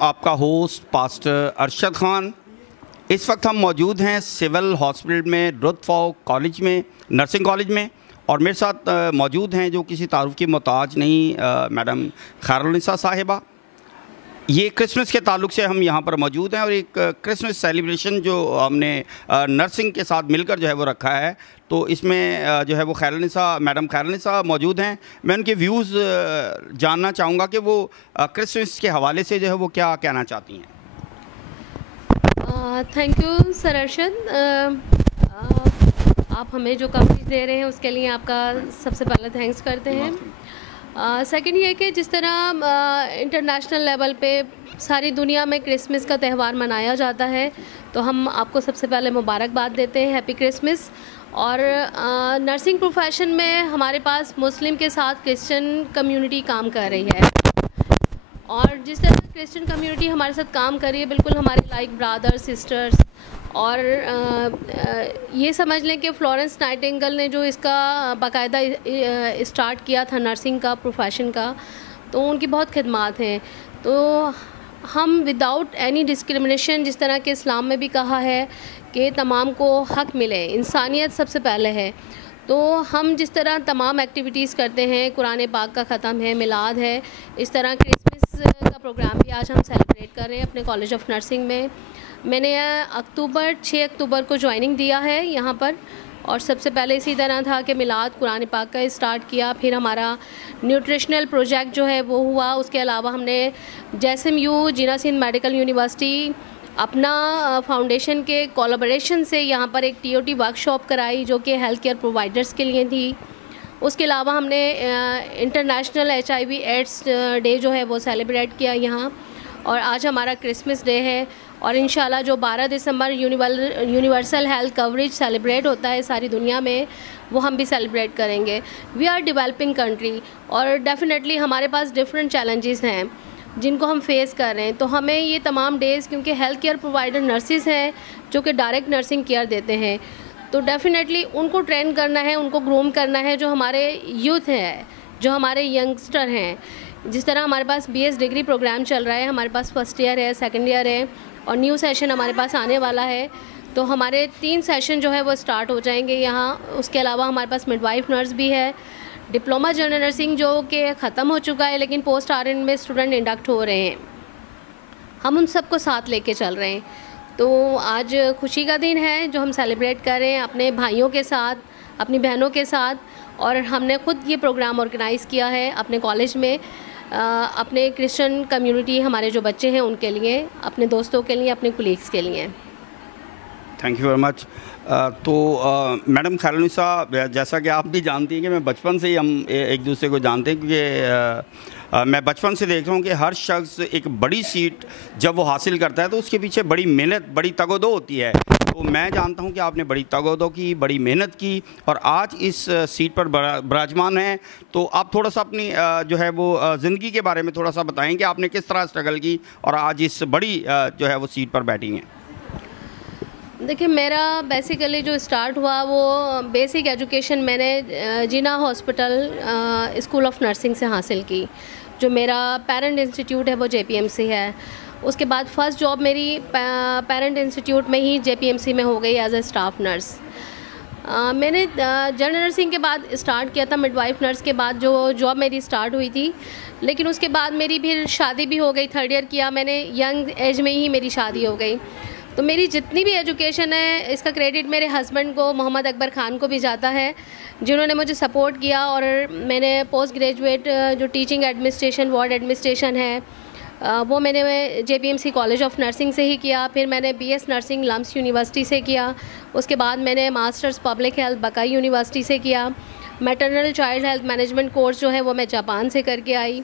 आपका host pastor Arshad Khan. इस वक्त हम मौजूद हैं सिविल हॉस्पिटल में, रुतफ़ा कॉलेज में, नर्सिंग कॉलेज में, और मेरे साथ मौजूद हैं जो किसी तारुफ की मोहताज नहीं, मैडम खैरुन्निसा साहिबा। ये क्रिसमस के ताल्लुक़ से हम यहाँ पर मौजूद हैं और एक क्रिसमस सेलिब्रेशन जो हमने नर्सिंग के साथ मिलकर जो है वो रखा है, तो इसमें जो है वो मैडम खैरुन्निसा मौजूद हैं। मैं उनके व्यूज़ जानना चाहूँगा कि वो क्रिसमस के हवाले से जो है वो क्या कहना चाहती हैं। थैंक यू सर अरशद, आप हमें जो कवरेज दे रहे हैं उसके लिए आपका सबसे पहले थैंक्स करते हैं। सेकंड ये कि जिस तरह इंटरनेशनल लेवल पे सारी दुनिया में क्रिसमस का त्यौहार मनाया जाता है, तो हम आपको सबसे पहले मुबारकबाद देते हैं, हैप्पी क्रिसमस। और नर्सिंग प्रोफेशन में हमारे पास मुस्लिम के साथ क्रिश्चियन कम्युनिटी काम कर रही है, और जिस तरह क्रिश्चियन कम्युनिटी हमारे साथ काम कर रही है, बिल्कुल हमारे लाइक ब्रदर्स सिस्टर्स। और ये समझ लें कि फ्लोरेंस नाइटिंगेल ने जो इसका बाकायदा स्टार्ट किया था नर्सिंग का प्रोफेशन का, तो उनकी बहुत खिदमात हैं। तो हम विदाउट एनी डिस्क्रिमिनेशन, जिस तरह के इस्लाम में भी कहा है कि तमाम को हक़ मिले, इंसानियत सबसे पहले है, तो हम जिस तरह तमाम एक्टिविटीज़ करते हैं, कुरान पाक का ख़त्म है, मिलाद है, इस तरह क्रिसमस का प्रोग्राम भी आज हम सेलिब्रेट कर रहे हैं अपने कॉलेज ऑफ नर्सिंग में। मैंने 6 अक्टूबर को ज्वाइनिंग दिया है यहाँ पर, और सबसे पहले इसी तरह था कि मिलाद कुरान पाक का स्टार्ट किया, फिर हमारा न्यूट्रिशनल प्रोजेक्ट जो है वो हुआ। उसके अलावा हमने JSMU जीना सिंध मेडिकल यूनिवर्सिटी अपना फाउंडेशन के कोलैबोरेशन से यहाँ पर एक TOT वर्कशॉप कराई जो कि हेल्थ केयर प्रोवाइडर्स के लिए थी। उसके अलावा हमने इंटरनेशनल HIV एड्स डे जो है वो सेलिब्रेट किया यहाँ, और आज हमारा क्रिसमस डे है। और इंशाल्लाह जो 12 दिसंबर यूनिवर्सल हेल्थ कवरेज सेलिब्रेट होता है सारी दुनिया में, वो हम भी सेलिब्रेट करेंगे। वी आर डेवलपिंग कंट्री, और डेफिनेटली हमारे पास डिफरेंट चैलेंजेस हैं जिनको हम फेस कर रहे हैं। तो हमें ये तमाम डेज़, क्योंकि हेल्थ केयर प्रोवाइडर नर्सिस हैं जो कि डायरेक्ट नर्सिंग केयर देते हैं, तो डेफिनेटली उनको ट्रेन करना है, उनको ग्रूम करना है, जो हमारे यूथ है, जो हमारे यंगस्टर हैं। जिस तरह हमारे पास BS डिग्री प्रोग्राम चल रहा है, हमारे पास फर्स्ट ईयर है, सेकंड ईयर है, और न्यू सेशन हमारे पास आने वाला है। तो हमारे 3 सेशन जो है वो स्टार्ट हो जाएंगे यहाँ। उसके अलावा हमारे पास मिडवाइफ नर्स भी है, डिप्लोमा जनरल नर्सिंग जो कि ख़त्म हो चुका है, लेकिन पोस्ट RN में स्टूडेंट इंडक्ट हो रहे हैं। हम उन सबको साथ लेके चल रहे हैं। तो आज खुशी का दिन है जो हम सेलिब्रेट कर रहे हैं अपने भाइयों के साथ, अपनी बहनों के साथ, और हमने ख़ुद ये प्रोग्राम ऑर्गेनाइज़ किया है अपने कॉलेज में, अपने क्रिश्चियन कम्युनिटी, हमारे जो बच्चे हैं उनके लिए, अपने दोस्तों के लिए, अपने कोलीग्स के लिए। Thank you very much. तो मैडम खैरुन्निसा, जैसा कि आप भी जानती हैं कि मैं बचपन से ही हम एक दूसरे को जानते हैं, क्योंकि मैं बचपन से देख रहा हूँ कि हर शख्स एक बड़ी सीट जब वो हासिल करता है तो उसके पीछे बड़ी मेहनत, बड़ी तगोदो होती है। तो मैं जानता हूँ कि आपने बड़ी तगोदो की, बड़ी मेहनत की, और आज इस सीट पर विराजमान हैं। तो आप थोड़ा सा अपनी जो है वो ज़िंदगी के बारे में थोड़ा सा बताएँ कि आपने किस तरह स्ट्रगल की और आज इस बड़ी जो है वो सीट पर बैठी हैं। देखिए, मेरा बेसिकली जो स्टार्ट हुआ वो बेसिक एजुकेशन मैंने जीना हॉस्पिटल स्कूल ऑफ नर्सिंग से हासिल की। जो मेरा पेरेंट इंस्टीट्यूट है वो JPMC है। उसके बाद फर्स्ट जॉब मेरी पेरेंट इंस्टीट्यूट में ही JPMC में हो गई एज ए स्टाफ नर्स। मैंने जनरल नर्सिंग के बाद स्टार्ट किया था, मिडवाइफ नर्स के बाद जो जॉब मेरी स्टार्ट हुई थी, लेकिन उसके बाद मेरी फिर शादी भी हो गई। 3rd ईयर किया मैंने, यंग एज में ही मेरी शादी हो गई। तो मेरी जितनी भी एजुकेशन है, इसका क्रेडिट मेरे हस्बैंड को, मोहम्मद अकबर ख़ान को भी जाता है, जिन्होंने मुझे सपोर्ट किया। और मैंने पोस्ट ग्रेजुएट जो टीचिंग एडमिनिस्ट्रेशन, वार्ड एडमिनिस्ट्रेशन है, वो मैंने JPMC कॉलेज ऑफ नर्सिंग से ही किया। फिर मैंने BS नर्सिंग लम्स यूनिवर्सिटी से किया। उसके बाद मैंने मास्टर्स पब्लिक हेल्थ बकाई यूनिवर्सिटी से किया। Maternal child health management course जो है वो मैं जापान से करके आई।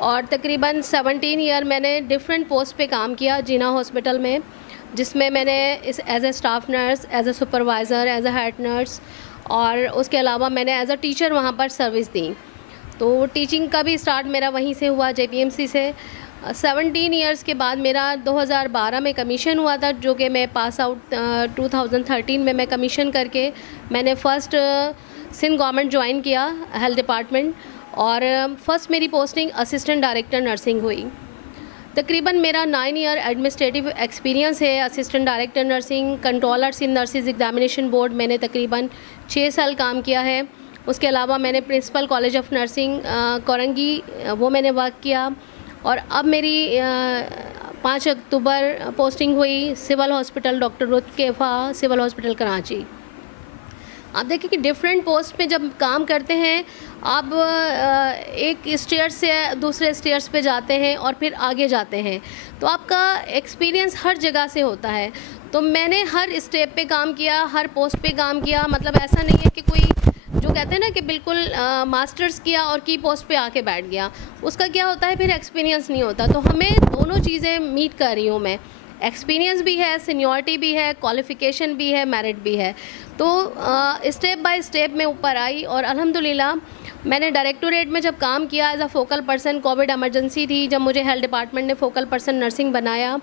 और तकरीबन 17 ईयर मैंने डिफरेंट पोस्ट पे काम किया जीना हॉस्पिटल में, जिसमें मैंने as a staff nurse, as a supervisor, as a head nurse, और उसके अलावा मैंने एज अ टीचर वहाँ पर सर्विस दी। तो टीचिंग का भी स्टार्ट मेरा वहीं से हुआ, JPMC से। 17 ईयर्स के बाद मेरा 2012 में कमीशन हुआ था, जो कि मैं पास आउट 2013 में मैं कमीशन करके मैंने फ़र्स्ट सिंध गवर्नमेंट ज्वाइन किया हेल्थ डिपार्टमेंट, और फर्स्ट मेरी पोस्टिंग असिस्टेंट डायरेक्टर नर्सिंग हुई। तकरीबन मेरा 9 ईयर एडमिनिस्ट्रेटिव एक्सपीरियंस है। असिस्टेंट डायरेक्टर नर्सिंग, कंट्रोलर्स इन नर्सिस एग्जामिनेशन बोर्ड मैंने तकरीबन 6 साल काम किया है। उसके अलावा मैंने principal college of nursing Korangi वो मैंने वर्क किया, और अब मेरी 5 अक्टूबर पोस्टिंग हुई सिविल हॉस्पिटल डॉक्टर रुत केफा सिविल हॉस्पिटल कराची। आप देखिए कि डिफरेंट पोस्ट पे जब काम करते हैं आप एक स्टेयर से दूसरे स्टेयर्स पे जाते हैं और फिर आगे जाते हैं, तो आपका एक्सपीरियंस हर जगह से होता है। तो मैंने हर स्टेप पे काम किया, हर पोस्ट पे काम किया। मतलब ऐसा नहीं है कि कोई जो कहते हैं ना कि बिल्कुल मास्टर्स किया और की पोस्ट पे आके बैठ गया, उसका क्या होता है फिर एक्सपीरियंस नहीं होता। तो हमें दोनों चीज़ें मीट कर रही हूँ मैं, एक्सपीरियंस भी है, सीनियरिटी भी है, क्वालिफ़िकेशन भी है, मेरिट भी है। तो स्टेप बाय स्टेप मैं ऊपर आई, और अल्हम्दुलिल्लाह मैंने डायरेक्टोरेट में जब काम किया as a focal person, covid emergency थी जब मुझे हेल्थ डिपार्टमेंट ने फोकल पर्सन नर्सिंग बनाया,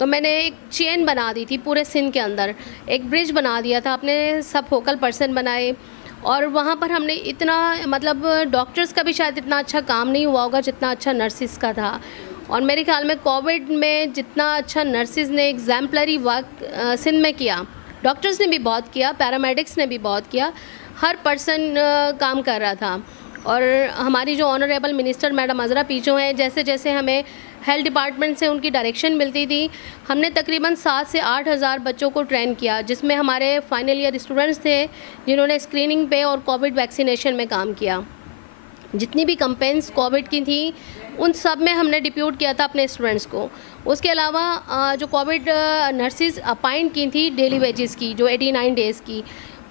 तो मैंने एक चेन बना दी थी पूरे सिंध के अंदर, एक ब्रिज बना दिया था, अपने सब फोकल पर्सन बनाए। और वहाँ पर हमने इतना मतलब डॉक्टर्स का भी शायद इतना अच्छा काम नहीं हुआ होगा जितना अच्छा नर्सिस का था। और मेरे ख्याल में कोविड में जितना अच्छा नर्सिस ने एग्जाम्पलरी वर्क सिंध में किया, डॉक्टर्स ने भी बहुत किया, पैरामेडिक्स ने भी बहुत किया, हर पर्सन काम कर रहा था। और हमारी जो ऑनरेबल मिनिस्टर मैडम अज़रा पीचो हैं, जैसे जैसे हमें हेल्थ डिपार्टमेंट से उनकी डायरेक्शन मिलती थी, हमने तकरीबन 7 से 8 हज़ार बच्चों को ट्रेन किया, जिसमें हमारे फाइनल ईयर स्टूडेंट्स थे जिन्होंने स्क्रीनिंग पे और कोविड वैक्सीनेशन में काम किया। जितनी भी कंपेन्स कोविड की थी उन सब में हमने डिप्यूट किया था अपने स्टूडेंट्स को। उसके अलावा जो कोविड नर्सिस अपॉइंट की थी डेली वेजेस की, जो 89 डेज़ की,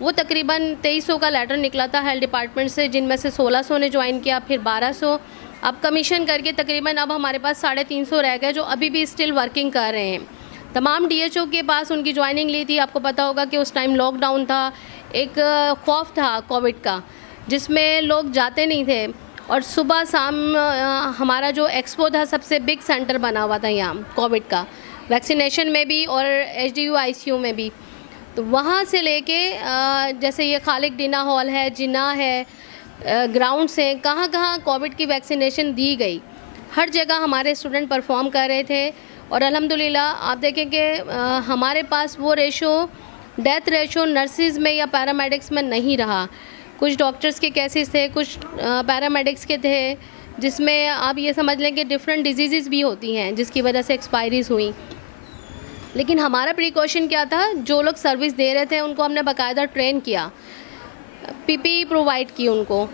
वो तकरीबन 2300 का लेटर निकला था हेल्थ डिपार्टमेंट से, जिनमें से 1600 ने ज्वाइन किया, फिर 1200 अब कमीशन करके तकरीबन अब हमारे पास 350 रह गए जो अभी भी स्टिल वर्किंग कर रहे हैं। तमाम DHO के पास उनकी ज्वाइनिंग ली थी। आपको पता होगा कि उस टाइम लॉकडाउन था, एक खौफ था कोविड का, जिसमें लोग जाते नहीं थे, और सुबह शाम हमारा जो एक्सपो था सबसे बिग सेंटर बना हुआ था यहाँ कोविड का, वैक्सीनेशन में भी और HDU ICU में भी। तो वहाँ से लेके जैसे ये खालिक डिना हॉल है, जिना है, ग्राउंड्स हैं, कहाँ कहाँ कोविड की वैक्सीनेशन दी गई, हर जगह हमारे स्टूडेंट परफॉर्म कर रहे थे। और अल्हम्दुलिल्लाह आप देखें कि हमारे पास वो डेथ रेशो नर्सिस में या पैरामेडिक्स में नहीं रहा। कुछ डॉक्टर्स के केसेस थे, कुछ पैरामेडिक्स के थे, जिसमें आप ये समझ लें कि डिफरेंट डिजीज़ भी होती हैं जिसकी वजह से एक्सपायरीज़ हुई। लेकिन हमारा प्रिकॉशन क्या था, जो लोग सर्विस दे रहे थे उनको हमने बाकायदा ट्रेन किया, PPE प्रोवाइड की, उनको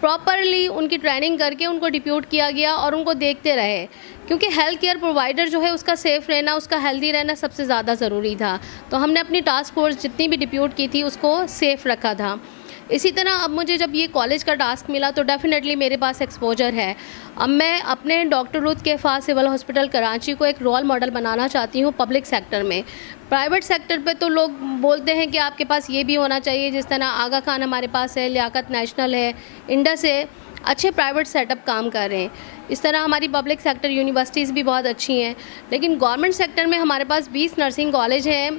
प्रॉपरली उनकी ट्रेनिंग करके उनको डिप्यूट किया गया और उनको देखते रहे, क्योंकि हेल्थ केयर प्रोवाइडर जो है उसका सेफ़ रहना, उसका हेल्दी रहना सबसे ज़्यादा ज़रूरी था। तो हमने अपनी टास्क फोर्स जितनी भी डिप्यूट की थी उसको सेफ़ रखा था। इसी तरह अब मुझे जब ये कॉलेज का टास्क मिला तो डेफ़िनेटली मेरे पास एक्सपोजर है। अब मैं अपने डॉक्टर रुत केफा सिविल हॉस्पिटल कराची को एक रोल मॉडल बनाना चाहती हूँ पब्लिक सेक्टर में। प्राइवेट सेक्टर पे तो लोग बोलते हैं कि आपके पास ये भी होना चाहिए, जिस तरह आगा खान हमारे पास है, लियाकत नेशनल है, इंडस है, अच्छे प्राइवेट सेटअप काम कर रहे हैं। इस तरह हमारी पब्लिक सेक्टर यूनिवर्सिटीज़ भी बहुत अच्छी हैं। लेकिन गवर्नमेंट सेक्टर में हमारे पास 20 नर्सिंग कॉलेज हैं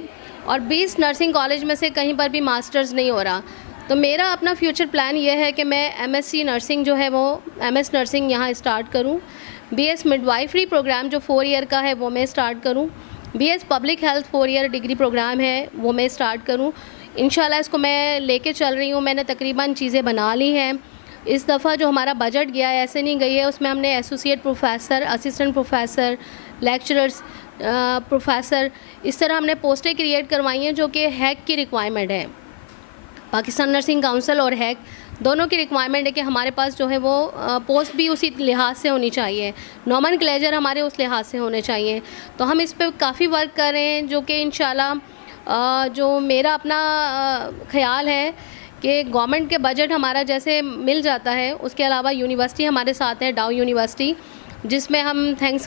और 20 नर्सिंग कॉलेज में से कहीं पर भी मास्टर्स नहीं हो रहा। तो मेरा अपना फ्यूचर प्लान ये है कि मैं MSc नर्सिंग जो है वो MS नर्सिंग यहाँ स्टार्ट करूँ, BS मिडवाइफरी प्रोग्राम जो 4 ईयर का है वो मैं स्टार्ट करूँ, BS public health 4 year degree programme है वो मैं स्टार्ट करूँ। इंशाल्लाह इसको मैं लेके चल रही हूँ। मैंने तकरीबन चीज़ें बना ली हैं। इस दफ़ा जो हमारा बजट गया है ऐसे नहीं गई है, उसमें हमने associate professor, assistant professor, lecturers, professor, इस तरह हमने पोस्टें क्रिएट करवाई हैं जो कि हैक की रिक्वायरमेंट है। पाकिस्तान नर्सिंग काउंसिल और हैक दोनों की रिक्वायरमेंट है कि हमारे पास जो है वो पोस्ट भी उसी लिहाज से होनी चाहिए, नॉमनक्लेचर हमारे उस लिहाज से होने चाहिए। तो हम इस पर काफ़ी वर्क कर रहे हैं, जो कि इंशाल्लाह जो मेरा अपना ख्याल है कि गवर्नमेंट के बजट हमारा जैसे मिल जाता है, उसके अलावा यूनिवर्सिटी हमारे साथ है, डाउ यूनिवर्सिटी, जिसमें हम थैंक्स